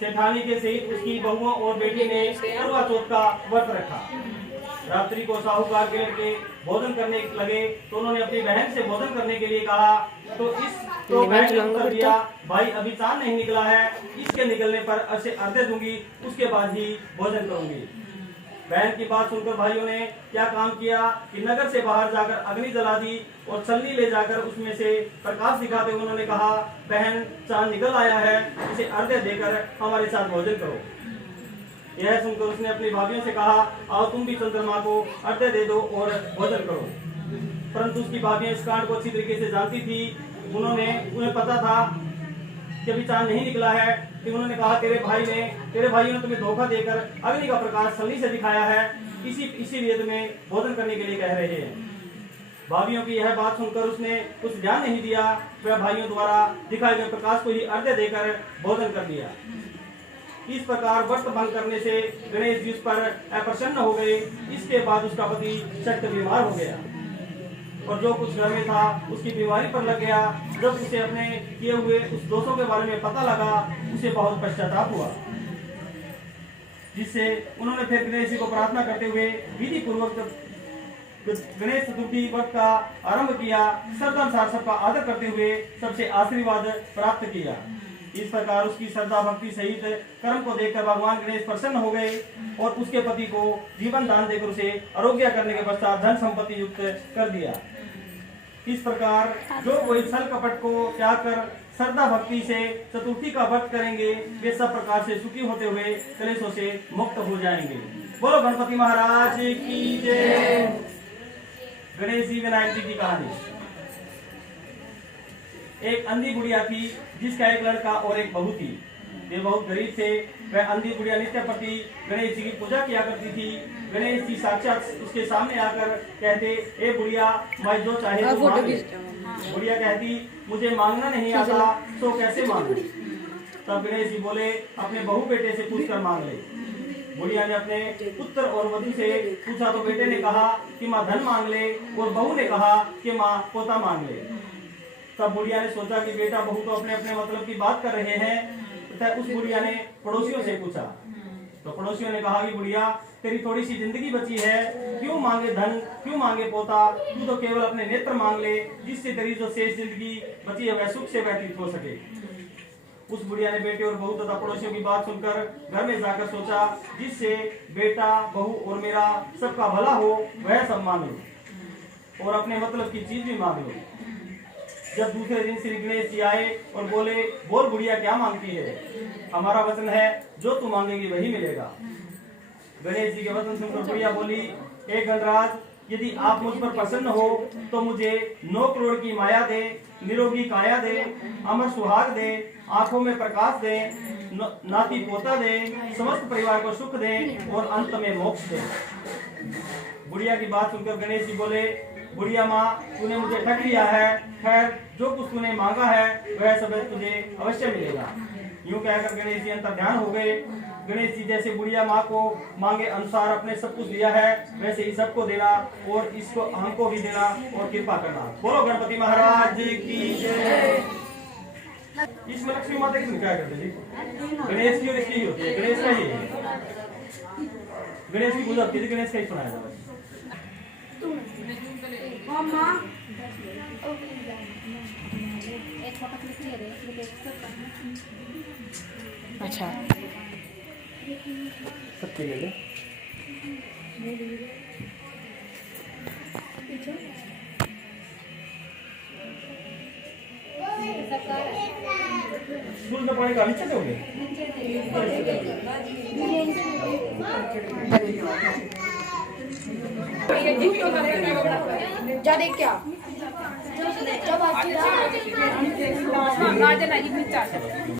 सेठानी के सहित उसकी बहुओं और बेटी ने करवा चौथ का व्रत रखा। रात्रि को साहूकार के लड़के भोजन करने लगे तो उन्होंने अपनी बहन से भोजन करने के लिए कहा, तो बहन ने उत्तर दिया, भाई अभी चांद नहीं निकला है, इसके निकलने पर उसे अर्घ्य दूंगी, उसके बाद ही भोजन करूंगी। बहन की बात सुनकर भाइयों ने क्या काम किया कि नगर से बाहर जाकर अग्नि जला दी और छलनी ले जाकर उसमें से प्रकाश दिखाते हुए उन्होंने कहा, बहन चांद निकल आया है, इसे अर्घ्य देकर हमारे साथ भोजन करो। यह सुनकर उसने अपनी भाभियों से कहा, आओ तुम भी चंद्रमा को अर्घ्य दे दो और भोजन करो। परंतु उसकी भाभियां इस कांड को अच्छी तरीके से जानती थी। उन्हें पता था कि अभी चांद नहीं निकला है, कि उन्होंने कहा, तेरे भाइयों ने तुम्हें धोखा देकर अग्नि का प्रकाश छलनी से दिखाया है, इसीलिए तुम्हें भोजन करने के लिए कह रहे हैं। भाभियों की यह बात सुनकर उसने कुछ ध्यान नहीं दिया, वह भाइयों द्वारा दिखाए गए प्रकाश को ही अर्घ्य देकर भोजन कर लिया। इस प्रकार व्रत भंग करने से गणेश जी उस पर अप्रसन्न हो गए। इसके बाद उसका पति सख्त बीमार हो गया और जो कुछ घर में था उसकी बीमारी पर लग गया। जब उसे अपने किए हुए उस दोषों के बारे में पता लगा, उसे बहुत पश्चाताप हुआ, जिससे उन्होंने फिर गणेश जी को प्रार्थना करते हुए विधि पूर्वक गणेश चतुर्थी व्रत का आरंभ किया। श्रद्धानुसार सबका आदर करते हुए सबसे आशीर्वाद प्राप्त किया। इस प्रकार उसकी श्रद्धा भक्ति सहित कर्म को देखकर भगवान गणेश प्रसन्न हो गए और उसके पति को जीवन दान देकर उसे आरोग्य करने के पश्चात धन संपत्ति युक्त कर दिया। इस प्रकार जो कोई छल कपट को त्याग कर श्रद्धा भक्ति से चतुर्थी का व्रत करेंगे, वे सब प्रकार से सुखी होते हुए कलेशों से मुक्त हो जाएंगे। बोलो गणपति महाराज की जय। गणेश जी विनायक जी की कहानी। एक अंधी बुढ़िया थी जिसका एक लड़का और एक बहू थी। वे बहुत गरीब थे। वह अंधी बुढ़िया नित्य प्रति गणेश जी की पूजा किया करती थी। गणेश जी साक्षात उसके सामने आकर कहते, ए बुढ़िया, मैं जो चाहे तो मांग ले। बुढ़िया कहती, मुझे मांगना नहीं आता, तो कैसे मांगू? तब गणेश जी बोले, अपने बहू बेटे से पूछकर मांग ले। बुढ़िया ने अपने पुत्र और वधू से पूछा तो बेटे ने कहा कि माँ धन मांग ले और बहू ने कहा कि माँ पोता मांग ले। तब बुढ़िया ने सोचा कि बेटा बहू तो अपने अपने मतलब की बात कर रहे हैं। तथा उस बुढ़िया ने पड़ोसियों से पूछा तो पड़ोसियों ने कहा कि बुढ़िया, तेरी थोड़ी सी जिंदगी बची है, क्यों मांगे धन, क्यों मांगे पोता, तू तो केवल अपने नेत्र मांग ले, जिससे तेरी जो शेष जिंदगी बची है वह सुख से व्यतीत हो सके। उस बुढ़िया ने बेटे और बहू तथा पड़ोसियों की बात सुनकर घर में जाकर सोचा, जिससे बेटा बहू और मेरा सबका भला हो वह सब मांग लो और अपने मतलब की चीज भी मांग लो। जब दूसरे दिन श्री गणेश जी आए और बोले, बोल बुढ़िया क्या मांगती है? हमारा वचन है, जो तू मांगेगी वही मिलेगा। गणेश जी के वचन सुनकर बुढ़िया बोली, हे गणराज, यदि आप मुझ पर प्रसन्न हो तो मुझे 9 करोड़ की माया दे, निरोगी काया दे, अमर सुहाग दे, आंखों में प्रकाश दे, नाती पोता दे, समस्त परिवार को सुख दे और अंत में मोक्ष दे। बुढ़िया की बात सुनकर गणेश जी बोले, बुढ़िया माँ, तूने मुझे ठग लिया है। खैर, जो कुछ तूने मांगा है वह सब तुझे अवश्य मिलेगा। यूं कहकर गणेश जी अंतर ध्यान हो गए। गणेश जी जैसे बुढ़िया माँ को मांगे अनुसार अपने सब कुछ दिया है, वैसे ही सबको देना और इसको हमको भी देना और कृपा करना। बोलो गणपति महाराज की जय। इसमें लक्ष्मी माता की क्या करते जी? गणेश की और इसकी होती है। गणेश का ही गणेश की पूजा होती है, गणेश का ही सुनाया जाता है। अच्छा, सबके लिए स्कूल में पढ़ाई का नीचे से हो गए। जा देख क्या जब